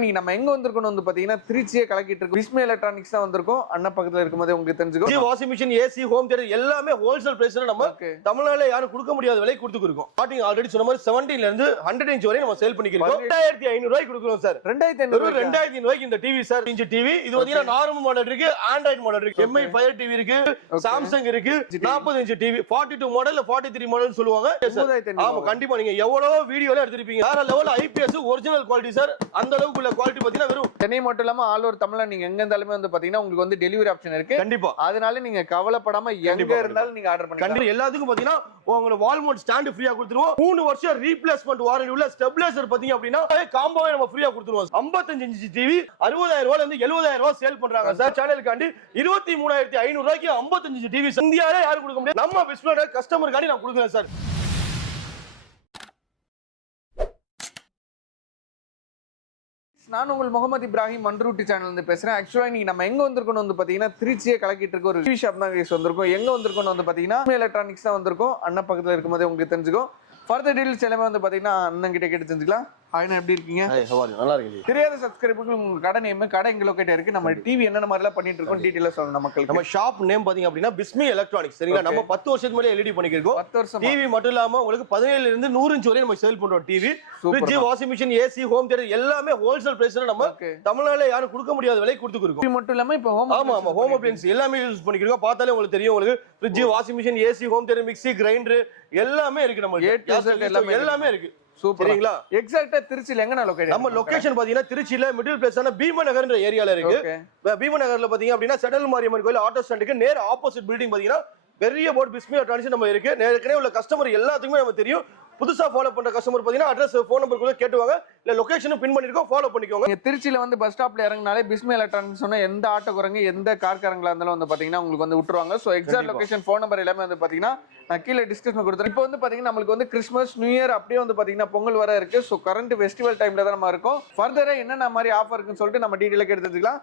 நீங்க நம்ம எங்க வந்திருக்கோம் வந்து பாத்தீங்கன்னா திருச்சியே கலக்கிட்டு இருக்கு. விஸ்மே எலக்ட்ரானிக்ஸ் தான் வந்திருக்கோம். அண்ணா பக்கத்துல இருக்கும்போது உங்களுக்கு தெரிஞ்சுக்கும். Washing machine, AC, home theatre எல்லாமே ஹோல்சேல் பிரைஸ்ல நம்ம தமிழ்நாட்டுல யாரும் கொடுக்க முடியாத விலை கொடுத்துருக்கோம். ஸ்டார்டிங் ஆல்ரெடி சொன்ன மாதிரி 17 ல இருந்து 100 இன்ச் வரை நம்ம சேல் பண்ணிக்கிறோம். 2500 ரூபாய்க்கு கொடுக்குறோம் சார். 2500 ரூபாய்க்கு இந்த டிவி சார். இன்ச் டிவி இது பாத்தீங்கன்னா நார்மல் மாடல் இருக்கு, ஆண்ட்ராய்டு மாடல் இருக்கு, MI ஃபயர் டிவி இருக்கு, சாம்சங் இருக்கு, 40 இன்ச் டிவி 42 மாடல் 43 மாடல் சொல்லுவாங்க. ஆமா கண்டிப்பா நீங்க எவ்வளவு வீடியோல எடுத்துருப்பீங்க. வேற level IPS original quality sir. அந்த அளவுக்கு உள்ள குவாலிட்டி பாத்தீங்கன்னா வெறும் சென்னை மட்டும் இல்லாம ஆல் ஓவர் தமிழ்நாடு நீங்க எங்க இருந்தாலுமே வந்து பாத்தீங்கன்னா உங்களுக்கு வந்து டெலிவரி ஆப்ஷன் இருக்கு. கண்டிப்பா அதனால நீங்க கவலைப்படாம எங்க இருந்தாலும் நீங்க ஆர்டர் பண்ணுங்க. கண்டிப்பா எல்லாத்துக்கும் பாத்தீங்கன்னா உங்களுக்கு வால் மவுண்ட் ஸ்டாண்ட் ஃப்ரீயா கொடுத்துருவோம். 3 வருஷம் ரீப்ளேஸ்மென்ட் வாரண்டி உள்ள ஸ்டெபிலைசர் பாத்தீங்க அப்படின்னா காம்போவே நம்ம ஃப்ரீயா கொடுத்துருவோம். 55 இன்ச் டிவி 60000 ரூபாயில இருந்து 70000 ரூபாய் சேல் பண்றாங்க சார். சேனலுக்காண்டி 23500 ரூபாய்க்கு 55 இன்ச் டிவி இந்தியாவிலே யாரும் கொடுக்க முடியாது. நம்ம பிஸ்னஸ் கஸ்டமருக்காண்டி நான் கொடுக்குறேன் சார். நான் உங்கள் முகமது இப்ராஹிம் மன்ரூட்டி சேனல் இருந்து பேசுறேன். ஆக்சுவலா நீங்க நம்ம எங்க வந்திருக்கோம் வந்து பாத்தீங்கன்னா திருச்சியே கலக்கிட்டு இருக்க ஒரு டிவி ஷாப் தான் வந்திருக்கோம். எங்க வந்திருக்கோம் வந்து பாத்தீங்கன்னா எலக்ட்ரானிக்ஸ் தான் வந்திருக்கோம். அண்ணா பக்கத்துல இருக்கும்போது உங்களுக்கு தெரிஞ்சுக்கும். ஃபர்தர் டீடைல்ஸ் எல்லாமே வந்து பாத்தீங்கன்னா அண்ணன் கிட்ட கேட்டு தெரிஞ்சுக்கலாம். ஆயினா எப்படி இருக்கீங்க? நல்லா இருக்கீங்க. தெரியாத சப்ஸ்கிரைபருக்கு உங்க கடை நேம், கடை எங்க லொகேட் இருக்கு, நம்ம டிவி என்னென்ன மாதிரி எல்லாம் பண்ணிட்டு இருக்கோம் டீடைலா சொல்லணும் மக்களுக்கு. நம்ம ஷாப் நேம் பாத்தீங்க அப்படின்னா பிஸ்மி எலக்ட்ரானிக்ஸ் சரிங்களா. நம்ம 10 வருஷத்துக்கு மேல எல்இடி பண்ணிருக்கோம். 10 வருஷம் டிவி மட்டும் இல்லாம உங்களுக்கு 17 ல இருந்து 100 இன்ச் வரை நம்ம சேல் பண்றோம். TV, fridge, washing machine, AC, home theatre எல்லாமே ஹோல்சேல் பிரைஸ்ல நம்ம தமிழ்நாட்டுல யாரும் கொடுக்க முடியாத விலை கொடுத்துருக்கோம். டிவி மட்டும் இல்லாம இப்போ ஆமா ஹோம் அப்ளையன்ஸ் எல்லாமே யூஸ் பண்ணிக்கிறோம். பார்த்தாலே உங்களுக்கு தெரியும். உங்களுக்கு fridge, washing machine, AC, home theatre, mixie, grinder எல்லாமே இருக்கு. நம்ம எல்லாமே இருக்கு. சூப்பர்ங்களா. எக்ஸாக்ட்டா திருச்சில எங்கனா லொகேட்? நம்ம லொகேஷன் பாத்தீங்கன்னா திருச்சில மிடில் பிளேஸான பீமநகர்ன்ற ஏரியால இருக்கு. பீமநகர்ல பாத்தீங்க அப்படின்னா செடல் மாரியம்மன் கோயில் ஆட்டோ ஸ்டாண்டுக்கு நேர் ஆப்போசிட் பில்டிங் பாத்தீங்கன்னா பெரிய போர்டு பிஸ்மி எலக்ட்ரானிக்ஸ் நம்ம இருக்கு. ஏற்கனவே உள்ள கஸ்டமர் எல்லாத்துக்குமே நம்ம தெரியும். புதுசா ஃபாலோ பண்ற கஸ்டமர் பாத்தீங்கன்னா அட்ரஸ், ஃபோன் நம்பர் கூட கேட்டுவாங்க. இல்ல லொகேஷனும் பின் பண்ணிருக்கோம், ஃபாலோ பண்ணிக்கோங்க. நீங்க திருச்சில வந்து பஸ் ஸ்டாப்ல இறங்கினாலே பிஸ்மி எலக்ட்ரானிக்ஸ் சொன்னா எந்த ஆட்டோக்காரங்க எந்த கார்காரங்களா இருந்தாலும் வந்து பாத்தீங்கன்னா உங்களுக்கு வந்து விட்டுருவாங்க. So exact location, phone number எல்லாமே வந்து பாத்தீங்கன்னா நான் கீழே டிஸ்கிரிப்ஷன் கொடுத்துறேன். இப்போ வந்து பாத்தீங்கன்னா நம்மளுக்கு வந்து கிறிஸ்மஸ், நியூ இயர் அப்படியே வந்து பாத்தீங்கன்னா பொங்கல் வர இருக்கு. சோ கரண்ட் ஃபெஸ்டிவல் டைம்ல தான் நம்ம இருக்கோம். ஃபர்தரா என்னென்ன மாதிரி ஆஃபர் இருக்குன்னு சொல்லிட்டு நம்ம டீடைலா கேட்டு தெரிஞ்சுக்கலாம்.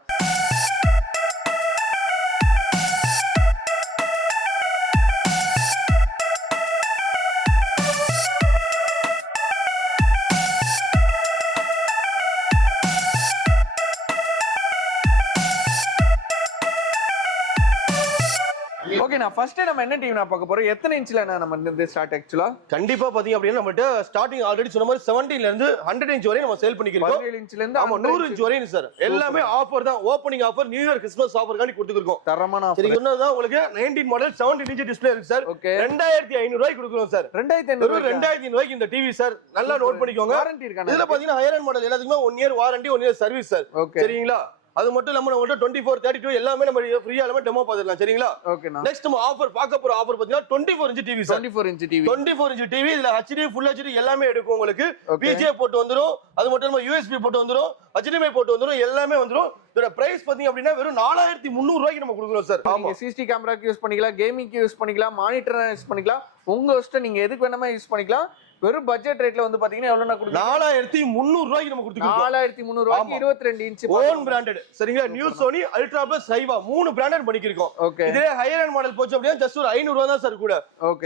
ஓகே, நான் ஃபர்ஸ்ட் நம்ம என்ன டிவி நான் பார்க்க போறோம். எத்தனை இன்ச்ல நம்ம இந்த ஸ்டார்ட் ஆக்சுவலா? கண்டிப்பா பாத்தீங்க அப்படினா நம்மட்ட ஸ்டார்டிங் ஆல்ரெடி சொன்ன மாதிரி 17 ல இருந்து 100 இன்ச் வரை நம்ம சேல் பண்ணிக்கிறோம். 17 இன்ச்ல இருந்து ஆமா 100 இன்ச் வரை சார். எல்லாமே ஆஃபர் தான். Opening offer, new year, Christmas offer காண்டி கொடுத்துக்கிறோம். தரமான ஆஃபர். சரி, இன்னொரு உங்களுக்கு 19 மாடல் 17 இன்ச் டிஸ்ப்ளே இருக்கு சார். 2500 ரூபாய்க்கு கொடுக்குறோம் சார். 2500 ரூபாய்க்கு இந்த டிவி சார். நல்லா நோட் பண்ணிக்கோங்க. வாரண்டி இருக்கா? இதுல பாத்தீங்கன்னா ஹையர் எண்ட் மாடல் எல்லாத்துக்குமே 1 year warranty, 1 year service sir. சரிங்களா. அது மட்டும் இல்லாம நம்மள்ட்ட 24, 32 எல்லாமே நம்ம ஃப்ரீயா எல்லாமே டெமோ பார்த்துக்கலாம். சரிங்களா. ஓகேண்ணா. நெக்ஸ்ட் நம்ம ஆஃபர் பார்க்க போற ஆஃபர் பாத்தீங்கன்னா 24 inch TV sir. 24 inch TV. 24 inch TV இதுல HD, ஃபுல் HD எல்லாமே எடுக்கும் உங்களுக்கு. VGA போட்டு வந்துரும். அது மட்டும் இல்லாம USB போட்டு வந்துரும், HDMI போட்டு வந்துரும், எல்லாமே வந்துரும். இதோட பிரைஸ் பாத்தீங்க அப்படின்னா வெறும் 4300 ரூபாய்க்கு நம்ம கொடுக்குறோம் சார். நீங்க சிசிடி கேமராக்கு யூஸ் பண்ணிக்கலாம், கேமிங்க்கு யூஸ் பண்ணிக்கலாம், மானிட்டர் யூஸ் பண்ணிக்கலாம். உங்க இஷ்டம், நீங்க எதுக்கு வேணுமா யூஸ் பண்ணிக்கலாம். வெறும் பட்ஜெட் ரேட்ல வந்து பாத்தீங்கன்னா எவ்வளவு கொடுக்குறோம்? 4300 ரூபாய்க்கு நம்ம கொடுத்துருக்கோம். 4300 ரூபாய்க்கு 22 இன்ச் ஓன் பிராண்டட். சரிங்களா. நியூ சோனி, அல்ட்ரா பிளஸ், சைவா 3 பிராண்டட் பண்ணிக்கிறோம். இதே ஹையர் எண்ட் மாடல் போச்சு அப்படினா ஜஸ்ட் ஒரு 500 ரூபாய் தான் சார் கூட.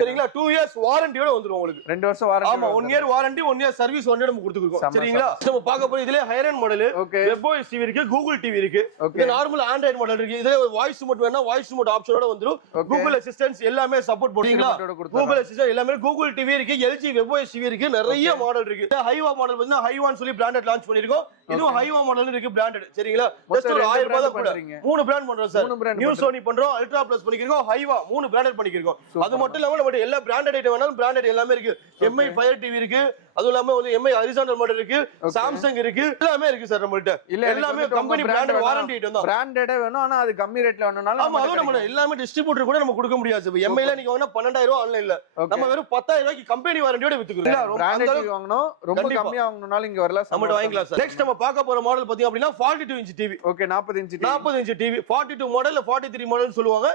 சரிங்களா. 2 இயர்ஸ் வாரண்டியோட வந்துரும் உங்களுக்கு. 2 வருஷம் வாரண்டி. ஆமா 1 year warranty, 1 year service warranty நம்ம கொடுத்துக்கிறோம். சரிங்களா. நம்ம பார்க்க போற இதுல higher end model, webOS TV இருக்கு, கூகுள் டிவி இருக்கு. இது நார்மல் ஆண்ட்ராய்டு மாடல் இருக்கு. இதுல வாய்ஸ் மோட் வேணா வாய்ஸ் மோட் ஆப்ஷனோட வந்துரும். கூகுள் அசிஸ்டன்ட் எல்லாமே சப்போர்ட் பண்ணுவீங்களா. கூகுள் அசிஸ்டன்ட் எல்லாமே, கூகுள் டிவி இருக்கு, LG வெப்ஓஎஸ் டிவி இருக்கு, நிறைய மாடல் இருக்கு. ஹைவா மாடல் வந்து ஹைவான்னு சொல்லி பிராண்டட் லான்ச் பண்ணிருக்கோம். இதுவும் ஹைவா மாடல் இருக்கு பிராண்டட். சரிங்களா. ஜஸ்ட் ஒரு 1000 ரூபாய் கூட 3 பிராண்ட் பண்றோம் சார். நியூ சோனி பண்றோம், அல்ட்ரா பிளஸ் பண்ணிக்கிறோம், ஹைவா 3 பிராண்டட் பண்ணிக்கிறோம். அது மட்டும் இல்லாம நம்ம எல்லா பிராண்டட் ஐட்டம் வேணாலும் பிராண்டட் எல்லாமே இருக்கு. MI ஃபயர் டிவி இருக்கு, அதுவும் இல்லாம வந்து MI ஹரிசாண்டல் மாடல் இருக்கு, சாம்சங் இருக்கு, எல்லாமே இருக்கு சார் நம்மள்ட்ட. எல்லாமே கம்பெனி பிராண்டட் வாரண்டி ஐட்டம் தான். பிராண்டடே வேணும், ஆனா அது கம்மி ரேட்ல வேணும்னால ஆமா அதுவும் நம்ம எல்லாமே டிஸ்ட்ரிபியூட்டர் கூட நம்ம கொடுக்க முடியாது. MI ல நீங்க வாங்குனா 12000 ரூபாய் ஆன்லைன்ல, நம்ம வெறும் 10000 ரூபாய்க்கு கம்பெனி வாரண்டியோட வித்துக்குறோம். பிராண்டட் வாங்கணும், ரொம்ப கம்மியா வாங்கணும்னாலும் இங்க வரல, நம்ம வாங்கிக்கலாம் சார். நெக்ஸ்ட் நம்ம பார்க்க போற மாடல் பாத்தீங்க அப்படினா 42 inch TV. Okay, 40 inch TV 42 model, 43 model சொல்லுவாங்க.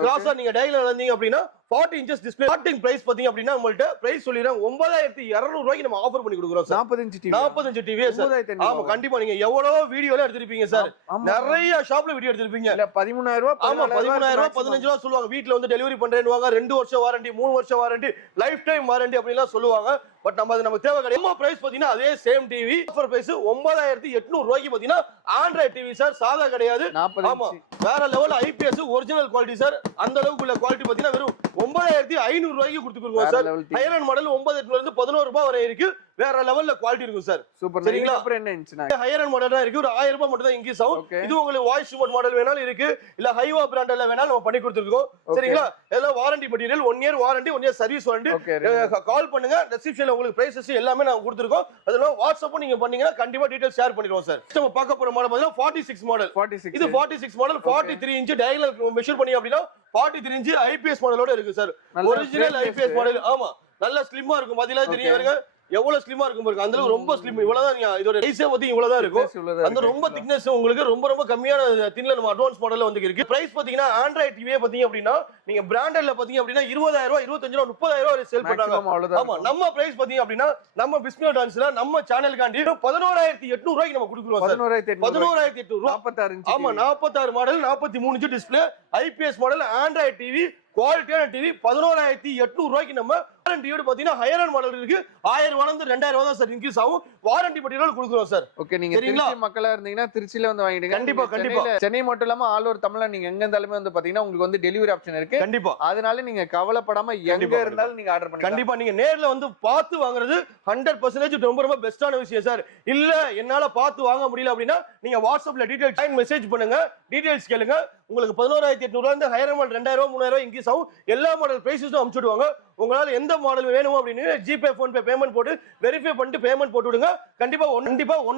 கிராஸா நீங்க டயல்ல வந்தீங்க அப்படினா 40 inches டிஸ்ப்ளே. ஸ்டார்டிங் பிரைஸ் பாத்தீங்க அப்படினா நம்மள்ட்ட பிரைஸ் சொல்லிறேன் 9200 ரூபாய்க்கு நம்ம ஆஃபர் பண்ணி கொடுக்குறோம் sir. 40 inch TV. 40 inch TV sir. ஆமா கண்டிப்பா நீங்க எவ்வளவு வீடியோல எடுத்துருப்பீங்க சார். நிறைய ஷாப்ல வீடியோ எடுத்துருப்பீங்க. இல்ல 13000 ரூபாய், ஆமா 13000 ரூபாய், 15 ரூபாய் சொல்லுவாங்க. வீட்ல வந்து டெலிவரி பண்றேன்னுவாங்க, 2 வருஷம் வாரண்டி, 3 வருஷம் வாரண்டி, லைஃப் டைம் வாரண்டி அப்படி எல்லாம் சொல்லுவாங்க. பட் நம்ம அது நமக்கு தேவை கிடையாது. நம்ம பிரைஸ் பாத்தீங்கன்னா அதே சேம் டிவி ஆஃபர் பிரைஸ் 9800 ரூபாய்க்கு பாத்தீங்கன்னா ஆண்ட்ராய்டு டிவி சார், சாதா கிடையாது. ஆமா, வேற level IPS original quality sir. அந்த அளவுக்கு உள்ள குவாலிட்டி பாத்தீங்கன்னா வெறும் 9500 ரூபாய்க்கு கொடுத்துருக்கோம் சார். ஹையர் அண்ட் மாடல் 9800 இருந்து 11 ரூபாய் வரை இருக்கு. வேற லெவல்ல குவாலிட்டி இருக்கும் சார். சூப்பர். சரிங்களா? அப்புறம் என்ன இன்ச்சுனா ஹையர் அண்ட் மாடல் தான் இருக்கு. ஒரு 1000 ரூபாய் மட்டும் தான் இன்க்ரீஸ் ஆகும். இது உங்களுக்கு வாய்ஸ் ரிமோட் மாடல் வேணாலும் இருக்கு, இல்ல ஹைவா பிராண்ட்ல வேணாலும் நம்ம பண்ணி கொடுத்துருக்கோம். சரிங்களா? எல்லாம் warranty material, 1 year warranty, 1 year service warranty. Call பண்ணுங்க, டிஸ்கிரிப்ஷன்ல உங்களுக்கு பிரைசஸ் எல்லாமே நான் கொடுத்துருக்கோம். அதனால வாட்ஸ்அப் நீங்க பண்ணீங்கன்னா கண்டிப்பா டீடைல்ஸ் ஷேர் பண்ணிடுவோம் சார். நம்ம பார்க்க போற மாடல் பாத்தீங்கன்னா 46 மாடல். இது 46 மாடல் 43 இன்ச் டயகனல் மெஷர் பண்ணி அப்படின்னா 43 இன்ச் ஐபிஎஸ் மாடலோட இருக்கு சார். Original IPS model. ஆமா, நல்ல ஸ்லிம்மா இருக்கும். பாத்தீங்களா தெரியும் பாருங்க எவ்வளவு ஸ்லிம்மா இருக்கும் பாருங்க. அந்த அளவுக்கு ரொம்ப ஸ்லிம். இவ்வளவுதான் இதோட சைஸே வந்து இவ்வளவுதான் இருக்கும். அந்த ரொம்ப திக்னஸ் உங்களுக்கு ரொம்ப கம்மியான தின்ல நம்ம அட்வான்ஸ் மாடல்ல வந்து இருக்கு. பிரைஸ் பாத்தீங்கன்னா ஆண்ட்ராய்டு டிவியே பாத்தீங்க அப்படின்னா நீங்க பிராண்டட்ல பாத்தீங்க அப்படின்னா 20000 ரூபாய் 25000 30000 ரூபாய் சேல் பண்றாங்க. ஆமா, நம்ம பிரைஸ் பாத்தீங்க அப்படின்னா நம்ம பிஸ்மில் டான்ஸ்ல நம்ம சேனலுக்காண்டி 11800 ரூபாய்க்கு நம்ம கொடுக்குறோம் சார். 11800 ரூபாய் 46 இன்ச். ஆமா, 46 model 43 inch display IPS model Android TV குவாலிட்டியான டிவி 11800 ரூபாய்க்கு நம்ம வாரண்டியோட பாத்தீங்கன்னா ஹையர் அண்ட் மாடல் இருக்கு. 1000 வளர்ந்து 2000 ரூபாய் தான் சார் இன்க்ரீஸ் ஆகும். வாரண்டி மெட்டீரியல் கொடுக்குறோம் சார். ஓகே, நீங்க திருச்சி மக்களா இருந்தீங்கன்னா திருச்சியில வந்து வாங்கிடுங்க. கண்டிப்பா. சென்னை மட்டும் இல்லாம ஆல் ஓவர் தமிழ்நாடு நீங்க எங்க இருந்தாலுமே வந்து பாத்தீங்கன்னா உங்களுக்கு வந்து டெலிவரி ஆப்ஷன் இருக்கு. கண்டிப்பா. அதனால நீங்க கவலைப்படாம எங்க இருந்தாலும் நீங்க ஆர்டர் பண்ணுங்க. கண்டிப்பா நீங்க நேர்ல வந்து பார்த்து வாங்குறது 100% ரொம்ப பெஸ்டான விஷயம் சார். இல்ல என்னால பார்த்து வாங்க முடியல அப்படின்னா நீங்க வாட்ஸ்அப்ல டீடைல்ஸ் மெசேஜ் பண்ணுங்க, டீடைல்ஸ் கேளுங்க. உங்களுக்கு 11800 ரூபாய் இருந்து ஹையர் மாடல் 2000 ரூபாய் 3000 ரூபாய் இன்க்ரீஸ் ஆகும். எல்லா மாடல் பிரைஸஸும் அனுப்பிச்சுடுவாங்க. உங்களால எந்த மாடல் வேணும் அப்படின்னு ஜிபே போன் பே பேமெண்ட் போட்டு வெரிஃபை பண்ணிட்டு பேமெண்ட் போட்டு விடுங்க. கண்டிப்பா 1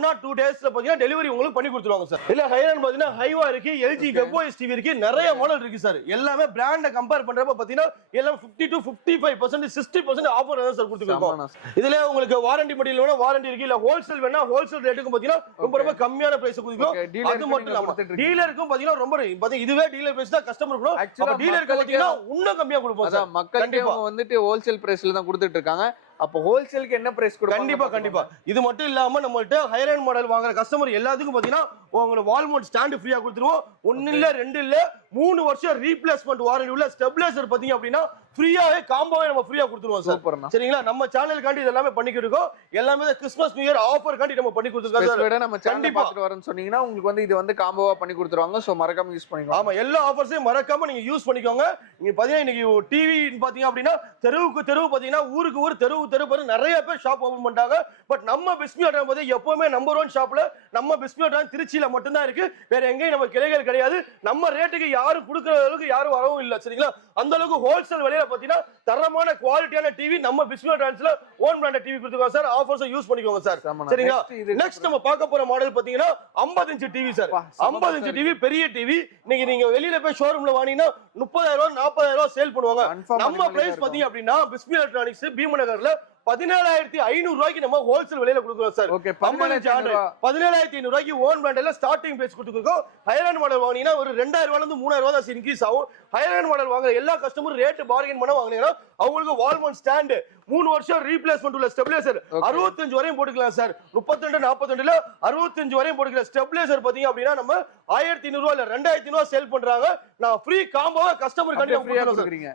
or 2 டேஸ்ல பாத்தீங்கன்னா டெலிவரி உங்களுக்கு பண்ணி கொடுத்துருவாங்க சார். இல்ல ஹையர் பாத்தீங்கன்னா ஹைவா இருக்கு, எல்ஜி வெப்ஓஎஸ் டிவி இருக்கு, நிறைய மாடல் இருக்கு சார். எல்லாமே பிராண்ட கம்பேர் பண்றப்ப பாத்தீங்கன்னா எல்லாம் 50 to 55% 60% ஆஃபர் தான் சார் கொடுத்துருக்கோம். இதுல உங்களுக்கு வாரண்டி மெட்டீரியல் வேணா வாரண்டி இருக்கு, இல்ல ஹோல்சேல் வேணா ஹோல்சேல் ரேட்டுக்கு பாத்தீங்கன்னா ரொம்ப கம்மியான பிரைஸ் கொடுத்துருக்கோம். அது மட்டும் இல்லாம டீலருக்கும் பாத்தீங்கன்னா ரொம்ப இதுவே டீலர் பிரைஸ் தான் கஸ்டமர் கொடுக்கும். அப்ப டீலருக்கு பாத்தீங்கன்னா இன்னும் கம்மியா கொடுப்போம் சார். மக்களுக்கு வந்துட்டு ஹோல்சேல் பிரைஸ்ல தான் கொடுத்துட்டு இருக்காங்க. அப்ப ஹோல்சேலுக்கு என்ன பிரைஸ் கொடுப்பாங்க? கண்டிப்பா. இது மட்டும் இல்லாம நம்மள்ட்ட ஹையர் அண்ட் மாடல் வாங்குற கஸ்டமர் எல்லாத்துக்கும் பாத்தீங்கன்னா உங்களுக்கு வால் மவுண்ட் ஸ்டாண்ட் ஃப்ரீயா கொடுத்துருவோம். 1 இல்ல 2 இல்ல 3 வருஷம் ரீப்ளேஸ்மெண்ட் வாரண்டி உள்ள ஸ்டெபிலைசர் பாத்தீங்க அப்படின்னா ஃப்ரீயாவே காம்போவே நம்ம ஃப்ரீயா கொடுத்துருவோம் சார். சரிங்களா? நம்ம சேனலுக்காண்டி இதெல்லாம் பண்ணிக்கிட்டு இருக்கோம். எல்லாமே கிறிஸ்மஸ் நியூ இயர் ஆஃபர் காண்டி நம்ம பண்ணி கொடுத்துருக்கோம் சார். நம்ம சேனல் பார்த்துட்டு வரேன்னு சொன்னீங்கன்னா உங்களுக்கு வந்து இது வந்து காம்போவா பண்ணி கொடுத்துருவாங்க. சோ மறக்காம யூஸ் பண்ணிக்கோங்க. ஆமா, எல்லா ஆஃபர்ஸையும் மறக்காம நீங்க யூஸ் பண்ணிக்கோங்க. நீங்க பாத்தீங்கன்னா இன்னைக்கு டிவி பாத்தீங்க அப்படின்னா தெருவுக்கு தெருவு பாத்தீங்கன்னா ஊருக்கு ஊர் தெருவு தெரு நிறைய பேர் ஷாப் ஓபன் பண்ணிட்டாங்க. பட் நம்ம பிஸ்மில் டான் பாத்தீங்கன்னா எப்பவுமே நம்பர் 1 ஷாப்ல நம்ம பிஸ்மில் டான் திருச்சியில மட்டும் தான் இருக்கு. வேற எங்கேயும் நம்ம கிளைகள் கிடையாது. நம்ம ரேட்டுக்கு யாரும் கொடுக்குற அளவுக்கு யாரும் வரவும் இல்ல. சரிங்களா? அந்த அளவுக்கு ஹோல்சேல் விலையில பாத்தீங்கன்னா தரமான குவாலிட்டியான டிவி நம்ம பிஸ்மில் டான்ஸ்ல ஓன் பிராண்ட் டிவி கொடுத்துருக்கோம் சார். ஆஃபர்ஸ் யூஸ் பண்ணிக்கோங்க சார். சரிங்களா? நெக்ஸ்ட் நம்ம பார்க்க போற மாடல் பாத்தீங்கன்னா 50 inch TV sir. 50 inch TV பெரிய டிவி. இன்னைக்கு நீங்க வெளியில போய் ஷோரூம்ல வாங்கினா 30000 ரூபாய் 40000 ரூபாய் சேல் பண்ணுவாங்க. நம்ம பிரைஸ் பாத்தீங்க அப்படின்னா பிஸ்மில் எலக்ட்ரானிக்ஸ் பீமநகர்ல 17500 ரூபாய்க்கு நம்ம ஹோல்சேல் விலையில கொடுக்குறோம் சார். 17500 ரூபாய்க்கு ஓன் பிராண்ட்ல ஸ்டார்டிங் பிரைஸ் கொடுத்துருக்கோம். ஹையர் அண்ட் மாடல் வாங்கினா ஒரு 2000 ரூபாயில இருந்து 3000 ரூபாய் தான் இன்க்ரீஸ் ஆகும். ஹையர் அண்ட் மாடல் வாங்குற எல்லா கஸ்டமரும் ரேட் பார்கெயின் பண்ண வாங்குனீங்கன்னா அவங்களுக்கு வால் மவுண்ட் ஸ்டாண்ட் 3 வருஷம் ரீப்ளேஸ்மெண்ட் உள்ள ஸ்டெபிலைசர் 65 வரையும் போட்டுக்கலாம் சார். 32 42ல 65 வரையும் போட்டுக்கலாம். ஸ்டெபிலைசர் பாத்தீங்க அப்படின்னா நம்ம 1500 ரூபாய் இல்ல 2500 ரூபாய் சேல் பண்றாங்க. நான் ஃப்ரீ காம்போவா கஸ்டமர்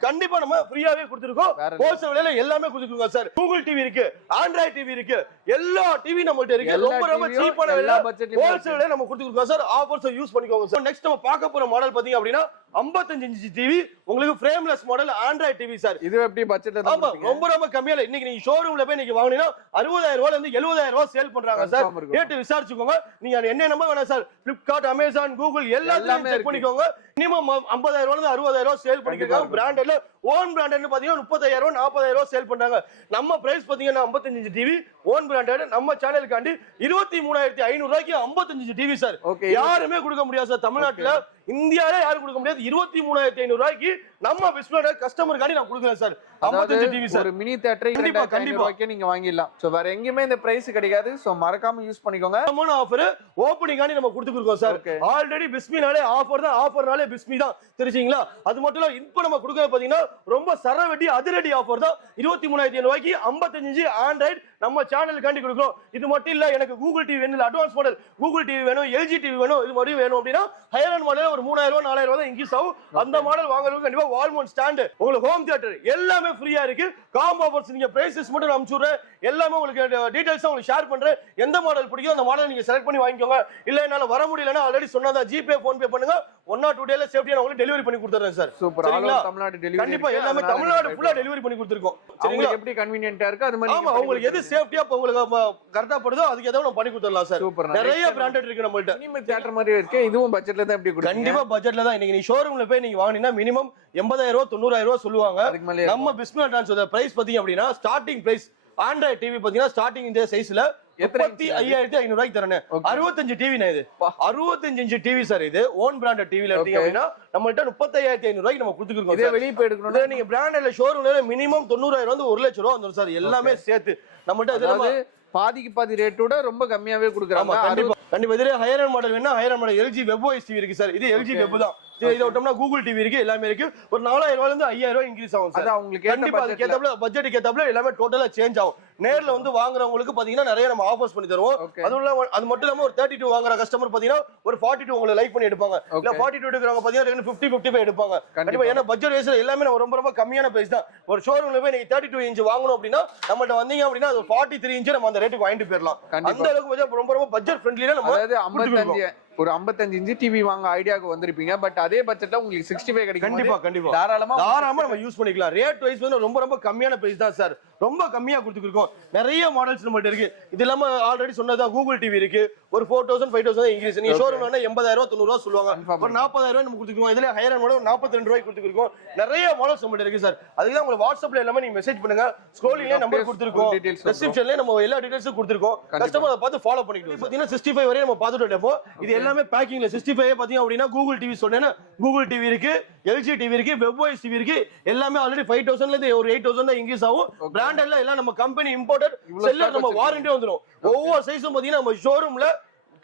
கண்டிப்பா நம்ம ஃப்ரீயாவே கொடுத்துருக்கோம். ஹோல்சேல் விலையில எல்லாமே கொடுத்துருக்கோம் சார். கூகுள் டிவி இருக்கு, ஆண்ட்ராய்டு டிவி இருக்கு, எல்லா டிவி நம்மள்ட்ட இருக்கு. ரொம்ப சீப்பான விலை ஹோல்சேல் விலையில நம்ம கொடுத்துருக்கோம் சார். ஆஃபர்ஸ் யூஸ் பண்ணிக்கோங்க சார். நெக்ஸ்ட் நம்ம பார்க்க போற மாடல் பாத்தீங்க அப்படின்னா 55 இன்ச் டிவி உங்களுக்கு frameless model Android TV sir. இது எப்படி பட்ஜெட்ல தான்? ஆமா, ரொம்ப கம்மியால இன்னைக்கு நீங்க ஷோரூம்ல போய் நீங்க வாங்குனீங்கன்னா 60000 ரூபாயில இருந்து 70000 ரூபாய் சேல் பண்றாங்க சார். கேட்டு விசாரிச்சுக்கோங்க. நீங்க என்ன நம்ப வேணா சார். Flipkart, Amazon, Google எல்லாத்தையும் செக் பண்ணிக்கோங்க. மினிமம் 50000 ரூபாயில இருந்து 60000 ரூபாய் சேல் பண்ணிருக்காங்க. பிராண்டட்ல ஓன் பிராண்டட்னு பாத்தீங்கன்னா 35000 ரூபாய் 40000 ரூபாய் சேல் பண்றாங்க. நம்ம பிரைஸ் பாத்தீங்கன்னா 55 இன்ச் டிவி ஓன் பிராண்டட் நம்ம சேனலுக்காண்டி 23500 ரூபாய்க்கு 55 இன்ச் டிவி சார். யாருமே கொடுக்க முடியாது சார் தமிழ்நாட்டுல. இந்தியாவிலே யாரும் கொடுக்க முடியாது. 23500 ரூபாய்க்கு நம்ம பிஸ்மில் கஸ்டமருக்காண்டி நான் கொடுக்குறேன் சார். 55 TV sir. ஒரு மினி தியேட்டர் 2500 ரூபாய்க்கு நீங்க வாங்கிடலாம். சோ வேற எங்கயுமே இந்த பிரைஸ் கிடைக்காது. சோ மறக்காம யூஸ் பண்ணிக்கோங்க. நம்ம ஆஃபர் ஓபனிங் காண்டி நம்ம கொடுத்துருக்கோம் சார். ஆல்ரெடி பிஸ்மினாலே ஆஃபர் தான், ஆஃபர்னாலே பிஸ்மி தான், தெரிஞ்சுங்களா? அது மட்டும் இல்ல இப்போ நம்ம கொடுக்கறது பாத்தீங்கன்னா ரொம்ப சரவெட்டி அதிரடி ஆஃபர் தான். 23,500 ரூபாய்க்கு 55 ஆண்ட்ராய்டு நம்ம சேனலுக்காண்டி கொடுக்குறோம். இது மட்டும் இல்ல, எனக்கு கூகுள் டிவி வேணும், அட்வான்ஸ் மாடல் கூகுள் டிவி வேணும், எல்ஜி டிவி வேணும், இது மாதிரி வேணும் அப்படின்னா ஹையர் அண்ட் மாடல் ஒரு 3,000 ரூபாய் 4,000 ரூபாய் தான் இன்க்ரீஸ் ஆகும். அந்த மாடல் வாங்குறதுக்கு கண்டிப்பா வால் மவுண்ட் ஸ்டாண்ட், உங்களுக்கு ஹோம் தியேட்டர் எல்லாமே ஃப்ரீயா இருக்கு. காம்போ ஆஃபர்ஸ் நீங்க பிரைசஸ் மட்டும் அனுப்பிச்சுடுறேன், எல்லாமே உங்களுக்கு டீடைல்ஸ் உங்களுக்கு ஷேர் பண்றேன். எந்த மாடல் பிடிக்கும் அந்த மாடல் நீங்க செலக்ட் பண்ணி வாங்கிக்கோங்க. இல்ல என்னால வர முடியலன்னா ஆல்ரெடி சொன்னதா ஜிபே போன் பே பண்ணுங்க, 1 or 2 டேல சேஃப்டியா உங்களுக்கு டெலிவரி பண்ணி கொடுத்துறேன் சார். சூப்பர். தமிழ்நாடு டெலிவரி கண்டிப்பா எல்லாமே தமிழ்நாடு ஃபுல்லா டெலிவரி பண்ணி கொடுத்துருக்கோம். உங்களுக்கு எப்படி கன்வீனியன்ட்டா இருக்கு அது மாதிரி. ஆமா, உங்களுக்கு எது சேஃப்டியா உங்களுக்கு கரெக்டா படுதோ அதுக்கு ஏதாவது நம்ம பண்ணி கொடுத்துடலாம் சார். நிறைய பிராண்டட் இருக்கு நம்மள்ட்ட. மினிமம் தியேட்டர் மாதிரி இருக்கு, இதுவும் பட்ஜெட்ல தான் எப்படி கொடுங்க? கண்டிப்பா பட்ஜெட்ல தான். இன்னைக்கு நீ ஷோரூம்ல போய் நீங்க வாங்குனீங்கன்னா மினிமம் 80,000 ரூபாய் 90,000 ரூபாய் சொல்லுவாங்க. நம்ம பிஸ்மில் அட்வான்ஸோட பிரைஸ் பாத்தீங்க அப்படின்னா ஸ்டார்டிங் பிரைஸ் ஆண்ட்ராய்டு டிவி பாத்தீங்கன்னா ஸ்டார்டிங் இந்த சைஸ்ல 35,500 ரூபாய்க்கு தரேன். 65 டிவி இது 65 இன்ச் டிவி சார். இது ஓன் பிராண்டட் டிவில எடுத்தீங்க அப்படின்னா நம்மள்ட்ட 35,500 ரூபாய்க்கு நம்ம கொடுத்துருக்கோம். இதே வெளிய போய் எடுக்கணும்னா நீங்க பிராண்டட்ல ஷோரூம்ல மினிமம் 90,000 வந்து 1 லட்சம் ரூபாய் வந்துரும் சார், எல்லாமே சேர்த்து நம்மள்ட்ட. பாதிக்கு பாதி ரேட்டோட ரொம்ப கம்மியாவே கொடுக்குறாங்க. கண்டிப்பா கண்டிப்பா. இதுல ஹையர் அண்ட் மாடல் வேணா higher and model LG web OS TV இருக்கு சார். இது எல்ஜி வெப் தான். இத விட்டோம்னா கூகுள் டிவி இருக்கு, எல்லாமே இருக்கு. ஒரு 4,000 ரூபாயில இருந்து 5,000 ரூபாய் இன்க்ரீஸ் ஆகும் சார். உங்களுக்கு கண்டிப்பா அதுக்கு ஏத்தாப்ல பட்ஜெட்டுக்கு ஏத்தாப்ல எல்லாமே டோட்டலா சேஞ்ச் ஆகும். நேர்ல வந்து வாங்குறவங்களுக்கு பாத்தீங்கன்னா நிறைய நம்ம ஆஃபர்ஸ் பண்ணி தருவோம். அது மட்டும் இல்லாம ஒரு 32 வாங்குற கஸ்டமர் பாத்தீங்கன்னா ஒரு 42 உங்களுக்கு லைக் பண்ணி எடுப்பாங்க. இல்ல 42 எடுக்கிறவங்க பாத்தீங்கன்னா 50-55 எடுப்பாங்க. கண்டிப்பா ஏன்னா பட்ஜெட் வைஸ்ல எல்லாமே ரொம்ப ரொம்ப கம்மியான பிரைஸ் தான். ஒரு ஷோரூம்ல போய் நீங்க 32 இன்ச் வாங்கணும் அப்படின்னா நம்மள்ட்ட வந்தீங்க அப்படின்னா அது 43 இன்ச் நம்ம அந்த ரேட்டுக்கு வாங்கிட்டு போயிடலாம். அந்த அளவுக்கு ரொம்ப ரொம்ப பட்ஜெட் ஃப்ரெண்ட்லியா நம்ம ஒரு 55 இன்ச் டிவி வாங்க ஐடியாக்கு வந்திருப்பீங்க. பட் அதே பட்ஜெட்ல உங்களுக்கு 65 கிடைக்கும். கண்டிப்பா கண்டிப்பா தாராளமா நம்ம யூஸ் பண்ணிக்கலாம். ரேட் வைஸ் வந்து ரொம்ப ரொம்ப கம்மியான பிரைஸ் தான் சார். ரொம்ப கம்மியா கொடுத்துருக்கோம். நிறைய மாடல்ஸ் நம்மள்ட்ட இருக்கு. இது இல்லாம ஆல்ரெடி சொன்னதா கூகுள் டிவி இருக்கு. ஒரு 4,000 5,000 இன்க்ரீஸ். நீங்க ஷோரூம்ல 80,000 ரூபாய் 90,000 ரூபாய் சொல்லுவாங்க. ஒரு 40,000 ரூபாய் நம்ம கொடுத்துருக்கோம். இதுல ஹையர் அண்ட் மாடல் 42 ரூபாய்க்கு கொடுத்துருக்கோம். நிறைய மாடல்ஸ் நம்மள்ட்ட இருக்கு சார். அதுக்கு தான் உங்களுக்கு வாட்ஸ்அப்ல எல்லாமே நீங்க மெசேஜ் பண்ணுங்க. ஸ்க்ரோலிங்ல நம்பர் கொடுத்துருக்கோம், டிஸ்கிரிப்ஷன்ல நம்ம எல்லா டீடைல்ஸும் கொடுத்துருக்கோம். கஸ்டமர் பார்த்து ஃபாலோ பண்ணிக்கணும். பாத்தீங்கன்னா 65 வரையும் நம்ம பார்த்துட்டு டெமோ. இது எல்லாமே பேக்கிங்ல 65 பாத்தீங்க அப்படின்னா கூகுள் டிவி சொன்னேன்னா கூகுள் டிவி இருக்கு, எல்ஜி டிவி இருக்கு, வெப் ஓஎஸ் டிவி இருக்கு. எல்லாமே ஆல்ரெடி 5,000ல இருந்து ஒரு 8,000 தான் இன்க்ரீஸ் ஆகும். பிராண்டட்ல எல்லாம் நம்ம கம்பெனி இம்போர்ட்டட் செல்லர் நம்ம வாரண்டி வந்துரும். ஒவ்வொரு சைஸும் பாத்தீங்கன்னா நம்ம ஷோரூம்ல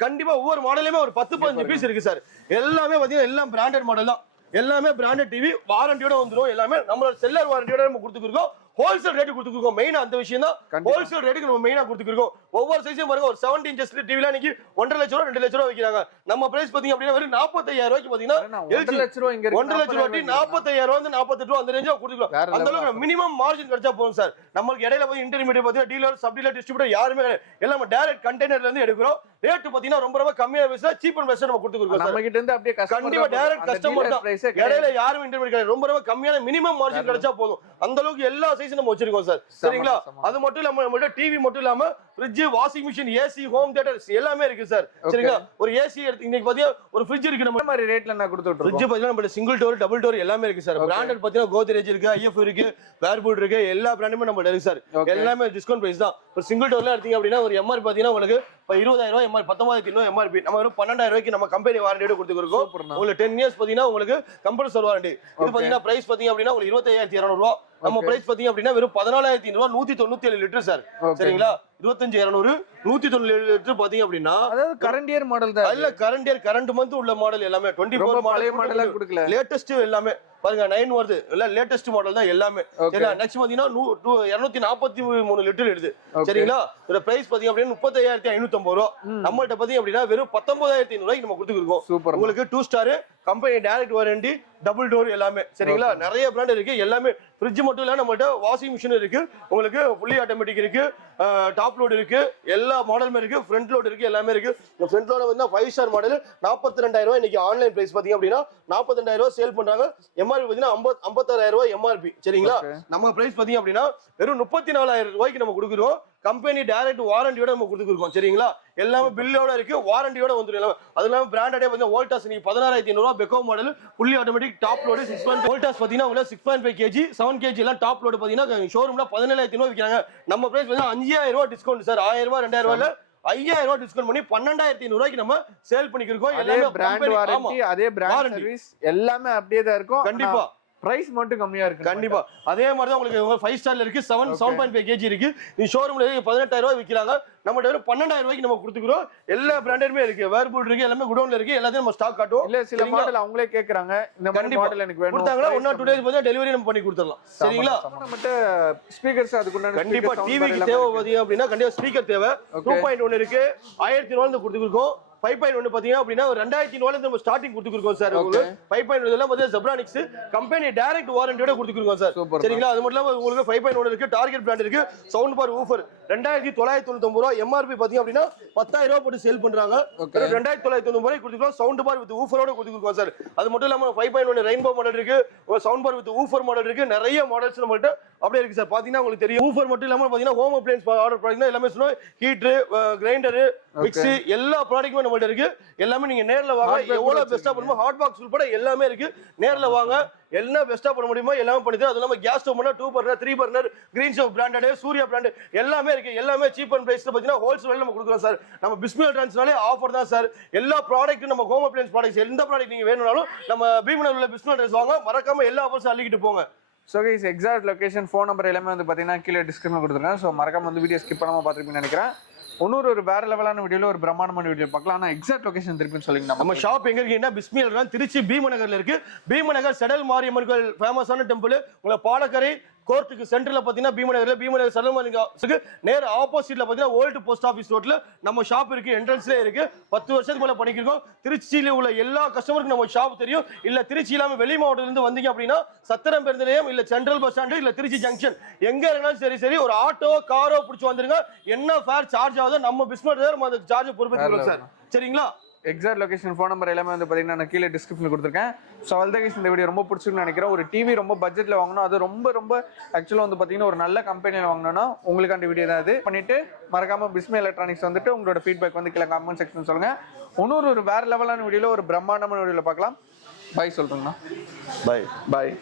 கண்டிப்பா ஒவ்வொரு மாடலுமே ஒரு 10-15 பீஸ் இருக்கு சார். எல்லாமே பாத்தீங்கன்னா எல்லாம் பிராண்டட் மாடல் தான். எல்லாமே பிராண்டட் டிவி வாரண்டியோட வந்துரும். எல்லாமே நம்மளோட செல்லர் வாரண்டியோட நம்ம கொடுத்துருக்கோம். ஹோல்சேல் ரேட் கொடுத்துருக்கோம். மெயினா அந்த விஷயம் தான். ஹோல்சேல் ரேட்டுக்கு நம்ம மெயினா கொடுத்துருக்கோம். ஒவ்வொரு சைஸையும் பாருங்க. ஒரு 70 இன்ச்சஸ் டிவில இன்னைக்கு 1.5 லட்சம் ரூபாய் 2 லட்சம் ரூபாய் விற்கிறாங்க. நம்ம பிரைஸ் பாத்தீங்க அப்படின்னா வெறும் 45,000 ரூபாய்க்கு பாத்தீங்கன்னா 1 லட்சம் ரூபாய் 45,000 ரூபாய் வந்து 48 ரூபாய் அந்த ரேஞ்சா கொடுத்துக்கலாம். அந்த அளவுக்கு மினிமம் மார்ஜின் கிடைச்சா போதும் சார். நமக்கு இடையில போய் இன்டர்மீடியட் பாத்தீங்கன்னா டீலர் சப் டீலர் டிஸ்ட்ரிபியூட்டர் யாருமே எல்லாம் டைரக்ட் கண்டெய்னர்ல இருந்து எடுக்கிறோம். ரேட் பாத்தீங்கன்னா ரொம்ப ரொம்ப கம்மியா பேச சீப் அண்ட் பெஸ்ட் நம்ம கொடுத்துருக்கோம். நம்ம கிட்ட இருந்து அப்படியே கண்டிப்பா டைரக்ட் கஸ்டமர் தான். இடையில யாரும் இன்டர்மீடியட் ரொம்ப ரொம்ப கம்மியான மினிமம் மார்ஜின் கிடைச்சா போதும். அந்த அளவுக்கு எல்லா சைஸும் நம்ம வச்சிருக்கோம் சார். சரிங்களா? அது மட்டும் இல்லாம நம்மள்ட்ட டிவி மட்டும் இல்லாம fridge, washing machine, AC, home theatres எல்லாமே இருக்கு சார். சரிங்களா? ஒரு ஏசி எடுத்து இன்னைக்கு பாத்தீங்க ஒரு ஃப்ரிட்ஜ் இருக்கு. நம்ம மாதிரி ரேட்ல நான் கொடுத்துட்டு ஃப்ரிட்ஜ் பாத்தீங்கன்னா நம்ம சிங்கிள் டோர், டபுள் டோர் எல்லாமே இருக்கு சார். பிராண்டட் பாத்தீங்கன்னா கோத்ரேஜ் இருக்கு, ஐஎஃப் இருக்கு, வேர்பூல் இருக்கு. எல்லா பிராண்டுமே நம்ம இருக்கு சார். எல்லாமே டிஸ்கவுண்ட் பிரைஸ் தான். ஒரு சிங்கிள் டோர்ல எடுத்தீங்க அப்படின்னா ஒரு எம்ஆர்பி பாத்தீங்கன்னா உங்களுக்கு 20,000 ரூபாய் எம்ஆர்பி 19,000 எம்ஆர்பி. நம்ம வெறும் 12,000 ரூபாய்க்கு நம்ம கம்பெனி வாரண்டியோட கொடுத்துருக்கோம். உங்களுக்கு 10 இயர்ஸ் பாத்தீங்கன்னா உங்களுக்கு கம்பல்சரி வாரண்டி. இது பாத்தீங்கன்னா பிரைஸ் பாத்தீங்க அப்படின்னா உங்களுக்கு 25,200 ரூபாய். நம்ம பிரைஸ் பாத்தீங்க அப்படின்னா வெறும் 14,500 ரூபாய் 197 லிட்டர் சார். சரிங்களா? 25,200 197 லிட்டர் பாத்தீங்க அப்படின்னா அதாவது கரண்ட் இயர் மாடல் தான். இல்ல கரண்ட் இயர் கரண்ட் மந்த் உள்ள மாடல் எல்லாமே 24 மாடல் கொடுக்கல. லேட்டஸ்ட் எல்லாமே பாருங்க 9 வருது. இல்ல லேட்டஸ்ட் மாடல் தான் எல்லாமே. சரிங்களா? நெக்ஸ்ட் பாத்தீங்கன்னா 243 லிட்டர் எடுது. சரிங்களா? இதோட பிரைஸ் பாத்தீங்க அப்படின்னா 35,550 ரூபாய். நம்மள்ட்ட பாத்தீங்க அப்படின்னா வெறும் 19,500 ரூபாய்க்கு நம்ம கொடுத்துருக்கோம். உங்களுக்கு 2 star company direct warranty, double door எல்லாமே. சரிங்களா? நிறைய பிராண்ட் இருக்கு. எல்லாமே ஃப்ரிட்ஜ் மட்டும் இல்ல நம்மள்ட்ட வாஷிங் மிஷின் இருக்கு. உங்களுக்கு ஃபுல்லி ஆட்டோமேட்டிக் இருக்கு, டாப் லோட் இருக்கு, எல்லா மாடலுமே இருக்கு, ஃப்ரண்ட் லோட் இருக்கு, எல்லாமே இருக்கு. இந்த ஃப்ரண்ட் லோட் வந்து 5 ஸ்டார் மாடல் 42,000 ரூபாய். இன்னைக்கு ஆன்லைன் பிரைஸ் பாத்தீங்க அப்படின்னா 42,000 ரூபாய் சேல் பண்றாங்க. எம்ஆர்பி பாத்தீங்கன்னா 56,000 ரூபாய் எம்ஆர்பி. சரிங்களா? நம்ம பிரைஸ் பாத்தீங்க அப்படின்னா வெறும் 34,000 ரூபாய்க்கு நம்ம கொடுக்குறோம். கம்பெனி டைரக்ட் வாரண்டியோட நம்ம கொடுத்துருக்கோம். சரிங்களா? எல்லாமே பில்லோட இருக்கு, வாரண்டியோட வந்துடும். அது இல்லாம பிராண்டடே வந்து வோல்டாஸ் நீங்க 16,500 ரூபாய் Beko model fully automatic top load 6.5 Voltas பாத்தீங்கன்னா உங்களுக்கு 6.5 kg 7 kg எல்லாம் டாப் லோடு பாத்தீங்கன்னா ஷோரூம்ல 17,500 ரூபாய் விற்கிறாங்க. நம்ம பிரைஸ் வந்து 5,000 ரூபாய் டிஸ்கவுண்ட் சார். 1,000 ரூபாய் 2,000 ரூபாய்ல 5,000 ரூபாய் டிஸ்கவுண்ட் பண்ணி 12,500 ரூபாய்க்கு நம்ம சேல் பண்ணிக்கிறோம். எல்லாமே பிராண்ட் வாரண்டி, அதே பிராண்ட் சர்வீஸ் எல்லாமே அப்படியே தான் இருக்கும். கண்டிப்பா பிரைஸ் மட்டும் கம்மியா இருக்கு. கண்டிப்பா அதே மாதிரி தான் உங்களுக்கு 5 ஸ்டார்ல இருக்கு 7.5 kg இருக்கு. நீ ஷோரூம்ல 18000 ரூபாய் விக்கிறாங்க, நம்ம 12000 ரூபாய்க்கு நம்ம கொடுத்துக்கிறோம். எல்லா பிராண்டடுமே இருக்கு, வேர்பூல் இருக்கு, எல்லாமே குடோன்ல இருக்கு, எல்லாத்தையும் நம்ம ஸ்டாக் காட்டுவோம். இல்ல சில மாடல் அவங்களே கேக்குறாங்க இந்த மாதிரி மாடல் எனக்கு வேணும் கொடுத்தாங்களா 1 or 2 days போதா டெலிவரி நம்ம பண்ணி கொடுத்துறலாம். சரிங்களா? நம்மட்ட ஸ்பீக்கர்ஸ் அதுக்குண்டான கண்டிப்பா டிவிக்கு தேவை பாத்தீங்க அப்படின்னா கண்டிப்பா ஸ்பீக்கர் தேவை. 2.1 இருக்கு, 1400 கொடுத்துருக்கோம். 5.1 பாத்தீங்கன்னா அப்படின்னா ஒரு 2004 நம்ம ஸ்டார்டிங் கொடுத்துருக்கோம் சார். உங்களுக்கு 5.1 இதெல்லாம் பாத்தீங்கன்னா ஜெப்ரானிக்ஸ் கம்பெனி டைரக்ட் வாரண்டியோட கொடுத்துருக்கோம் சார். சரிங்களா? அது மட்டும் இல்லாம உங்களுக்கு 5.1 இருக்கு, டார்கெட் பிராண்ட் இருக்கு, சவுண்ட் பார் ஊஃபர் 2999 ரூபாய். எம்ஆர்பி பாத்தீங்க அப்படின்னா 10000 ரூபாய் போட்டு சேல் பண்றாங்க. 2999 ரூபாய் கொடுத்துருக்கோம். சவுண்ட் பார் வித் ஊஃபரோட கொடுத்துருக்கோம் சார். அது மட்டும் இல்லாம 5.1 ரெயின்போ மாடல் இருக்கு, sound bar with woofer model இருக்கு, நிறைய மாடல்ஸ் நம்மகிட்ட அப்படியே இருக்கு சார். பாத்தீங்கன்னா உங்களுக்கு தெரியும் ஊஃபர் மட்டும் இல்லாம பாத்தீங்கன்னா ஹோம் அப்ளையன்ஸ் ஆர்டர் பண்ணீங்கன்னா எல்லாமே சொன்னா ஹீட்டர், கிரைண்டர், மிக்ஸி எல்லா ப்ராடக்ட்டுமே நம்மகிட்ட இருக்கு. எல்லாமே நீங்க நேர்ல வாங்க, எவ்வளவு பெஸ்டா பண்ணுமோ ஹாட் பாக்ஸ் உட்பட எல்லாமே இருக்கு. நேர்ல வாங்க, என்ன பெஸ்டா பண்ண முடியுமோ எல்லாமே பண்ணி தரோம். அது இல்லாம கேஸ் ஸ்டவ் பண்ணா 2 burner 3 burner, green stove branded, Surya brand எல்லாமே இருக்கு. எல்லாமே சீப் அண்ட் பிரைஸ்ல பாத்தீங்கன்னா ஹோல்சேல் நம்ம கொடுக்குறோம் சார். நம்ம பிஸ்மி எலக்ட்ரானிக்ஸ்னாலே ஆஃபர் தான் சார். எல்லா ப்ராடக்ட்டும் நம்ம ஹோம் அப்ளையன்ஸ் ப்ராடக்ட்ஸ் எந்த ப்ராடக்ட் நீங்க வேணும்னாலும் நம்ம பீமனர் உள்ள பிஸ்மி எலக்ட்ரானிக்ஸ் வாங்க, மறக்காம எல்லா ஆஃபர்ஸ் அள்ளிக்கிட்டு போங்க. So guys exact location phone number எல்லாமே வந்து பார்த்தீங்கன்னா கீழே டிஸ்கிரிப்ஷன் கொடுத்துருக்கேன். ஸோ மறக்காம வந்து வீடியோ ஸ்கிப் பண்ணாமல் பார்த்துருப்பீங்கன்னு நினைக்கிறேன். ஒரு வேற லெவலான வீடியோல ஒரு பிரம்மாண்டமான வீடியோ பார்க்கலாம். ஆனால் எக்ஸாக்ட் லொகேஷன் திருப்பி சொல்லுங்க. நம்ம ஷாப் எங்க இருக்குன்னா பிஸ்மி எலக்ட்ரானிக்ஸ் திருச்சி பீமநகர்ல இருக்கு. பீமநகர் செடல் மாரியம்மன் கோயில் ஃபேமஸான டெம்பிள். உங்களை பாலக்கரை கோர்ட்டுக்கு சென்டர்ல பாத்தீங்கன்னா பீமநகர் சலமானிக்கு நேர் ஆப்போசிட்ல பாத்தீங்கன்னா ஓல்டு போஸ்ட் ஆபீஸ் ரோட்ல நம்ம ஷாப் இருக்கு. என்ட்ரன்ஸ்ல இருக்கு. 10 வருஷத்துக்கு மேல பண்ணிக்கிறோம். திருச்சியில உள்ள எல்லா கஸ்டமருக்கும் நம்ம ஷாப் தெரியும். இல்ல திருச்சி இல்லாம வெளி மாவட்டத்துல இருந்து வந்தீங்க அப்படின்னா சத்திரம் பேருந்து நிலையம் இல்ல சென்ட்ரல் பஸ் ஸ்டாண்ட் இல்ல திருச்சி ஜங்ஷன் எங்க இருந்தாலும் சரி ஒரு ஆட்டோ காரோ பிடிச்சி வந்துருங்க. என்ன ஃபேர் சார்ஜ் ஆகுதோ நம்ம பிஸ்னஸ் நம்ம அந்த சார்ஜ் பொறுப்பேற்றுக்கிறோம் சார். சரிங்களா? எக்ஸாக்ட் லொகேஷன் ஃபோன் நம்பர் எல்லாமே வந்து பார்த்தீங்கன்னா நான் கீழே டிஸ்கிரிப்ஷனில் கொடுத்துருக்கேன். ஸோ அவ்வளோதான் இந்த வீடியோ ரொம்ப பிடிச்சிருக்குன்னு நினைக்கிறேன். ஒரு டிவி ரொம்ப பட்ஜெட்டில் வாங்கணும், அது ரொம்ப ஆக்சுவலாக வந்து பார்த்தீங்கன்னா ஒரு நல்ல கம்பெனியில் வாங்கணும்னா உங்களுக்கான வீடியோ தான் இது பண்ணிட்டு மறக்காம பிஸ்மி எலக்ட்ரானிக்ஸ் வந்துட்டு உங்களோட ஃபீட்பேக் வந்து கீழே கமெண்ட் செக்ஷன் சொல்லுங்கள். ஒரு வேற லெவலான வீடியோவில் ஒரு பிரம்மாண்டமான வீடியோவில் பார்க்கலாம். பாய் சொல்கிறேங்கண்ணா. பாய்.